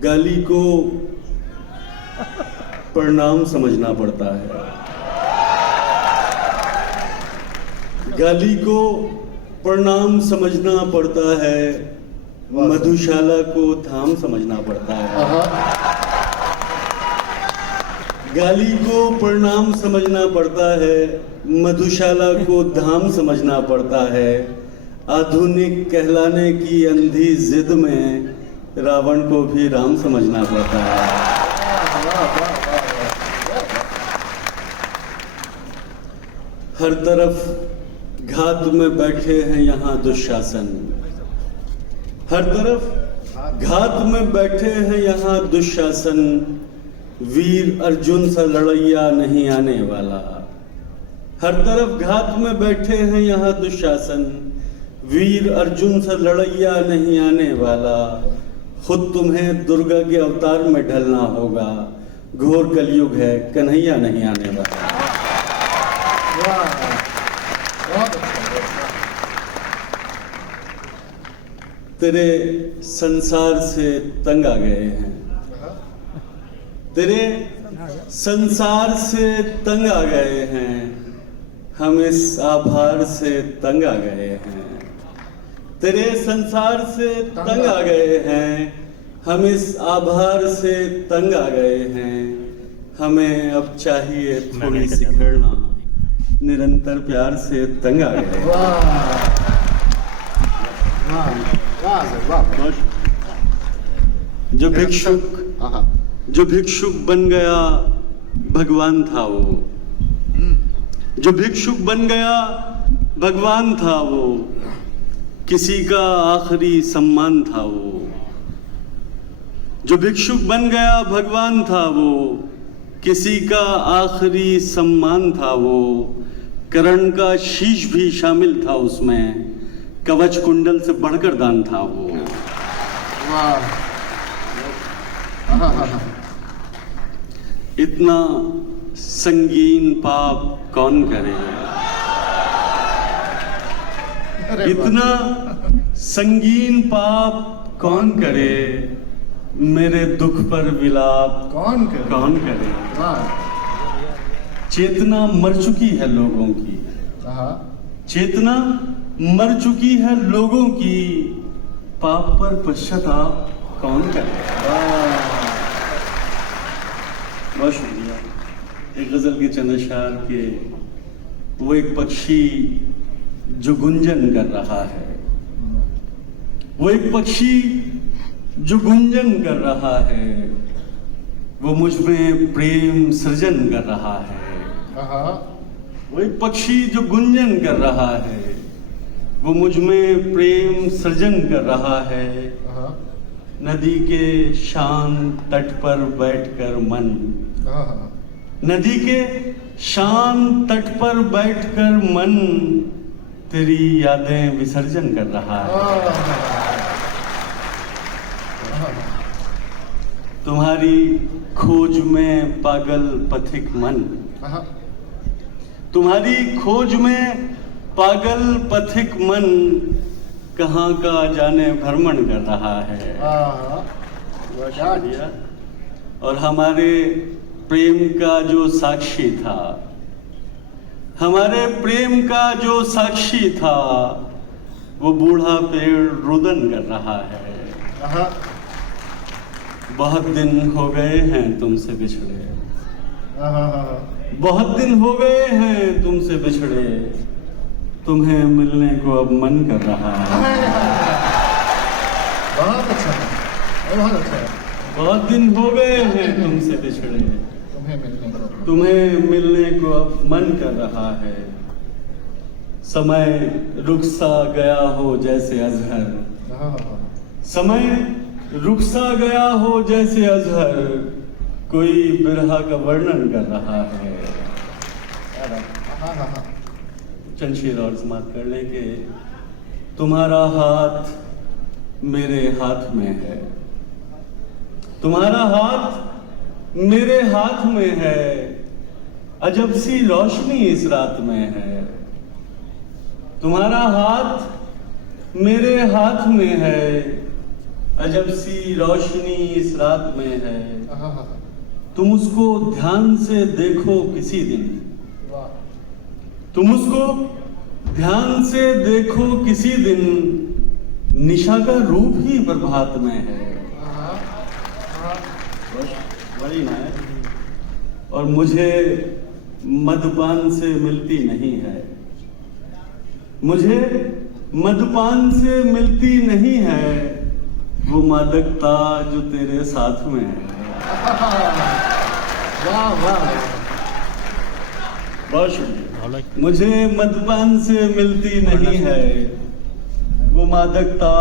गाली को प्रणाम समझना पड़ता है, गाली को प्रणाम समझना पड़ता है, मधुशाला को धाम समझना पड़ता है। गाली को प्रणाम समझना पड़ता है, मधुशाला को धाम समझना पड़ता है। आधुनिक कहलाने की अंधी जिद में रावण को भी राम समझना पड़ता है। हर तरफ घात में बैठे हैं यहाँ दुशासन, हर तरफ घात में बैठे हैं यहाँ दुशासन। वीर अर्जुन सा लड़ैया नहीं आने वाला। हर तरफ घात में बैठे हैं यहाँ दुशासन, वीर अर्जुन सा लड़ैया नहीं आने वाला। खुद तुम्हें दुर्गा के अवतार में ढलना होगा, घोर कलयुग है, कन्हैया नहीं आने वाला। तेरे संसार से तंग आ गए हैं, तेरे संसार से तंग आ गए हैं, हम इस आभार से तंग आ गए हैं। तेरे संसार से तंग आ गए हैं, हम इस आभार से तंग आ गए हैं। हमें अब चाहिए थोड़ी सी घृणा, निरंतर प्यार से तंग आ गए। जो भिक्षुक बन गया भगवान था वो, जो भिक्षुक बन गया भगवान था वो, किसी का आखिरी सम्मान था वो। जो भिक्षुक बन गया भगवान था वो, किसी का आखिरी सम्मान था वो। कर्ण का शीश भी शामिल था उसमें, कवच कुंडल से बढ़कर दान था वो। इतना संगीन पाप कौन करे, इतना संगीन पाप कौन करे, मेरे दुख पर विलाप कौन करे। चेतना मर चुकी है लोगों की, चेतना मर चुकी है लोगों की, पाप पर पश्चाताप कौन करे। बहुत शुक्रिया। एक गजल के चंद अशआर के, वो एक पक्षी जो गुंजन कर रहा है, वो एक पक्षी जो गुंजन कर रहा है, वो मुझ में प्रेम सृजन कर रहा है। वो एक पक्षी जो गुंजन कर रहा है, वो मुझ में प्रेम सृजन कर रहा है। नदी के शांत तट पर बैठकर मन, नदी के शांत तट पर बैठकर मन, तेरी यादें विसर्जन कर रहा है। तुम्हारी खोज में पागल पथिक मन, तुम्हारी खोज में पागल पथिक मन, कहाँ का जाने भ्रमण कर रहा है। और हमारे प्रेम का जो साक्षी था, हमारे प्रेम का जो साक्षी था, वो बूढ़ा पेड़ रुदन कर रहा है। बहुत दिन हो गए हैं तुमसे बिछड़े, बहुत दिन हो गए हैं तुमसे बिछड़े, तुम्हें मिलने को अब मन कर रहा है। बहुत अच्छा है, बहुत अच्छा है। बहुत दिन हो गए हैं तुमसे बिछड़े, तुम्हें मिलने को अब मन कर रहा है। समय रुक सा गया हो जैसे अजहर, समय रुक सा गया हो जैसे अजहर, कोई बिरहा का वर्णन कर रहा है। चंद शेर और समाप्त कर लें कि तुम्हारा हाथ मेरे हाथ में है, तुम्हारा हाथ मेरे हाथ में है, अजब सी रोशनी इस रात में है। तुम्हारा हाथ मेरे हाथ में है, अजब सी रोशनी इस रात में है, आहा, तुम उसको ध्यान से देखो किसी दिन, वाह, तुम उसको ध्यान से देखो किसी दिन, निशा का रूप ही प्रभात में है। आहा, आहा, वही ना है। और मुझे मदपान से मिलती नहीं है, मुझे मदपान से मिलती नहीं है वो मादकता जो तेरे साथ में है। वाह वाह, बहुत शुक्रिया। मुझे मदपान से मिलती नहीं है वो मादकता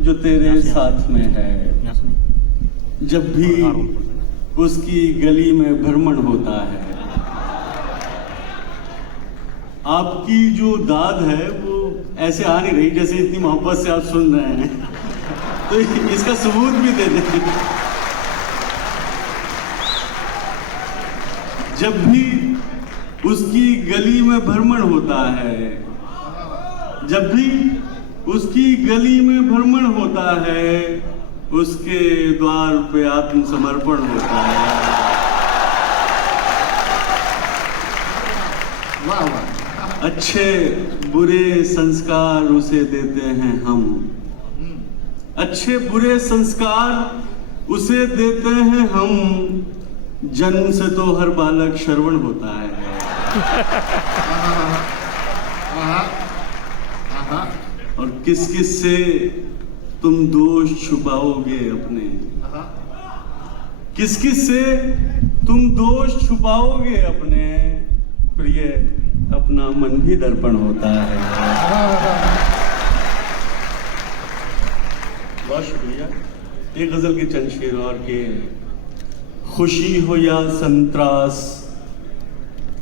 जो तेरे साथ में है। जब भी उसकी गली में भ्रमण होता है, आपकी जो दाद है वो ऐसे आ नहीं रही जैसे इतनी मोहब्बत से आप सुन रहे हैं, तो इसका सबूत भी दे दें। जब भी उसकी गली में भ्रमण होता है, जब भी उसकी गली में भ्रमण होता है, उसके द्वार पे आत्मसमर्पण होता है। वाह वाह, अच्छे बुरे संस्कार उसे देते हैं हम, अच्छे बुरे संस्कार उसे देते हैं हम, जन्म से तो हर बालक श्रवण होता है। आहा, आहा, और किस किस से तुम दोष छुपाओगे अपने, आहा, किस किस से तुम दोष छुपाओगे अपने, प्रिय अपना मन भी दर्पण होता है। बहुत शुक्रिया। एक गजल के चंद शेर और के, खुशी हो या संतरास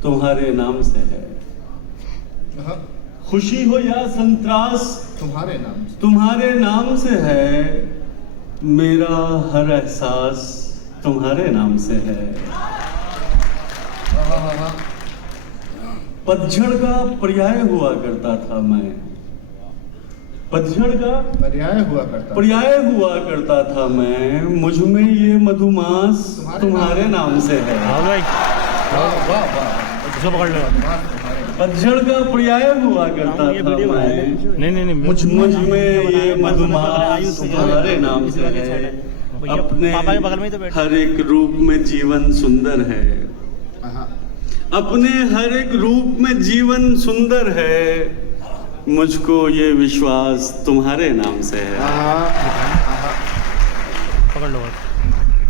तुम्हारे नाम से है, आहा, खुशी हो या संतरास तुम्हारे नाम से, तुम्हारे नाम से है, मेरा हर एहसास तुम्हारे नाम से है। आहा, आहा, पतझड़ का पर्याय हुआ करता था मैं, पतझड़ का पर्याय हुआ करता, पर्याय हुआ करता था मैं, मुझ में ये मधुमास तुम्हारे नाम से है। वाह वाह वाह, पकड़ लो। पतझड़ का पर्याय हुआ करता था मैं, नहीं मुझ में ये मधुमास तुम्हारे नाम से है। अपने हर एक रूप में जीवन सुंदर है, आहा, अपने हर एक रूप में जीवन सुंदर है, मुझको ये विश्वास तुम्हारे नाम से है। आहा, आहा, पकड़ लो, मैं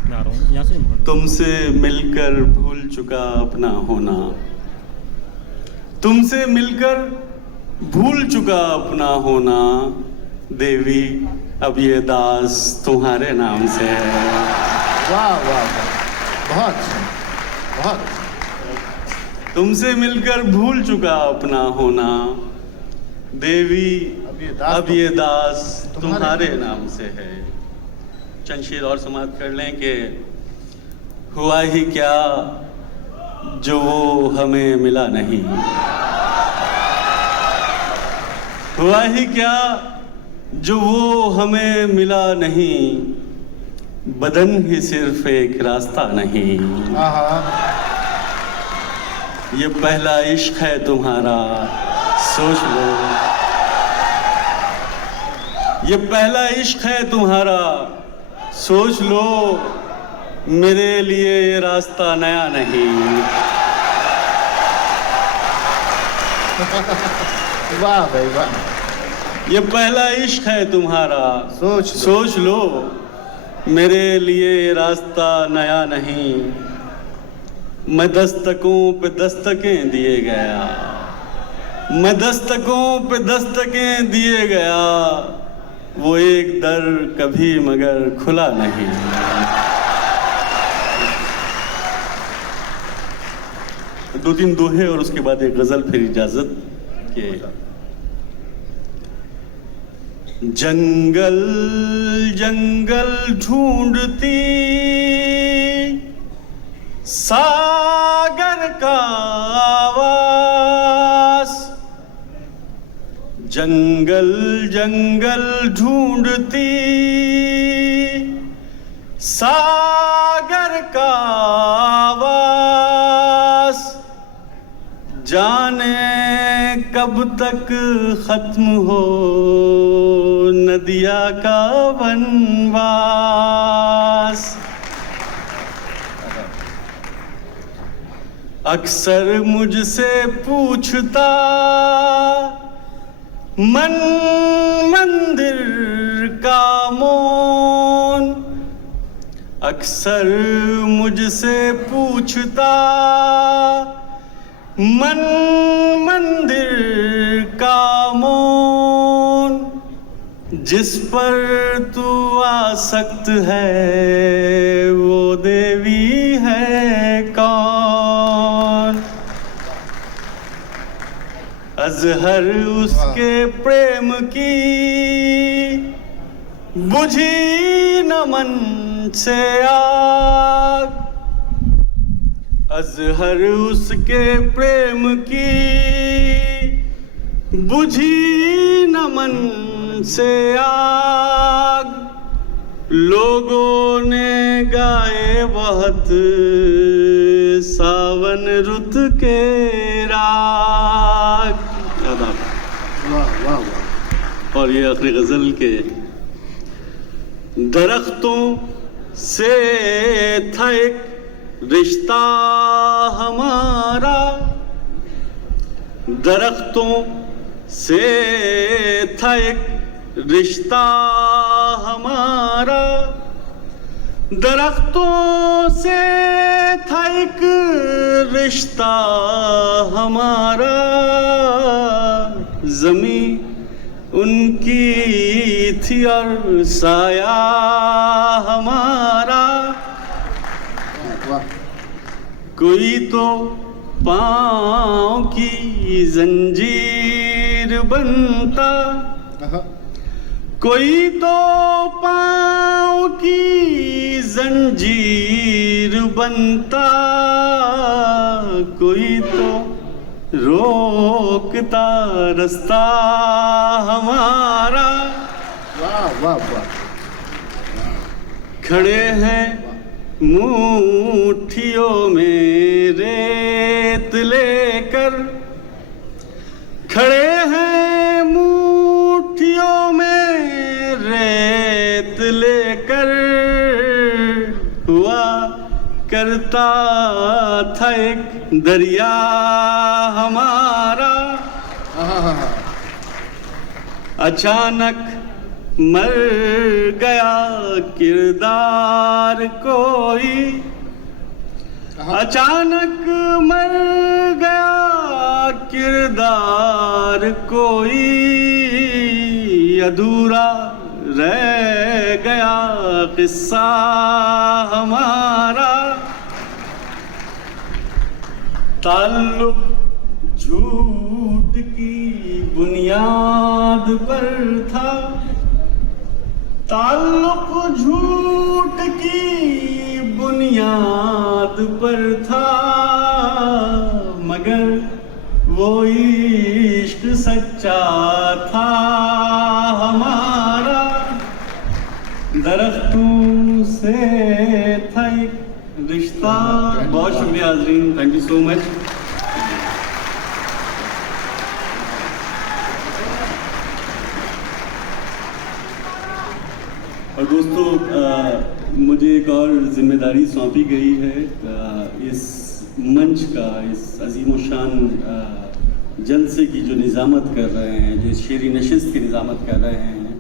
आ रहा हूँ यहाँ से। तुमसे मिलकर भूल चुका अपना होना, तुमसे मिलकर भूल चुका अपना होना, देवी अब ये दास तुम्हारे नाम से है। वाह वाह वाह, बहुत अच्छा, बहुत अच्छा। तुमसे मिलकर भूल चुका अपना होना, देवी अब ये दास तुम्हारे नाम से है। चंद शेर और समाप्त कर लें कि हुआ ही क्या जो वो हमें मिला नहीं, हुआ ही क्या जो वो हमें मिला नहीं, बदन ही सिर्फ एक रास्ता नहीं। आहा, ये पहला इश्क है तुम्हारा सोच लो, ये पहला इश्क है तुम्हारा सोच लो, मेरे लिए ये रास्ता नया नहीं। वाह भाई वाह, ये पहला इश्क है तुम्हारा सोच लो, मेरे लिए ये रास्ता नया नहीं। मैं दस्तकों पे दस्तकें दिए गया, मैं दस्तकों पे दस्तकें दिए गया, वो एक दर कभी मगर खुला नहीं। दो तीन दोहे और उसके बाद एक गजल, फिर इजाजत के। जंगल जंगल ढूंढती सागर का आवास, जंगल जंगल ढूंढती सागर का आवास, जाने कब तक खत्म हो नदिया का वनवास। अक्सर मुझसे पूछता मन मंदिर का मौन, अक्सर मुझसे पूछता मन मंदिर का मौन, जिस पर तू आसक्त है वो देवी है कौन। अजहर उसके प्रेम की बुझी न मन से आग, अजहर उसके प्रेम की बुझी न मन से आग। लोगों ने गाए बहुत सावन रुत के राग। वाह वाह वाह। और ये आखिरी गजल के दरख्तों से था एक रिश्ता हमारा, दरख्तों से था एक रिश्ता हमारा, दरख्तों से था एक रिश्ता हमारा। ज़मीं उनकी थी और साया हमारा। कोई तो पाँव की जंजीर बनता, कोई तो पाँव की जंजीर बनता, कोई तो रोकता रास्ता हमारा। वाह वाह वाह। खड़े हैं मुट्ठियों में रेत लेकर, खड़े हैं मुट्ठियों में रेत लेकर, हुआ करता था एक दरिया हमारा। अचानक मर गया किरदार कोई, अचानक मर गया किरदार कोई, अधूरा रह गया किस्सा हमारा। ताल्लुक झूठ की बुनियाद पर था, ताल्लुक झूठ की बुनियाद पर था, मगर वो इश्क सच्चा था हमारा। दरख्तों से था एक रिश्ता। बहुत शुक्रिया हाज़रीन, थैंक यू सो मच। और दोस्तों, मुझे एक और जिम्मेदारी सौंपी गई है इस मंच का, इस अजीम शान जलसे की जो निज़ामत कर रहे हैं, जो शेरी नशिस्त की निज़ामत कर रहे हैं,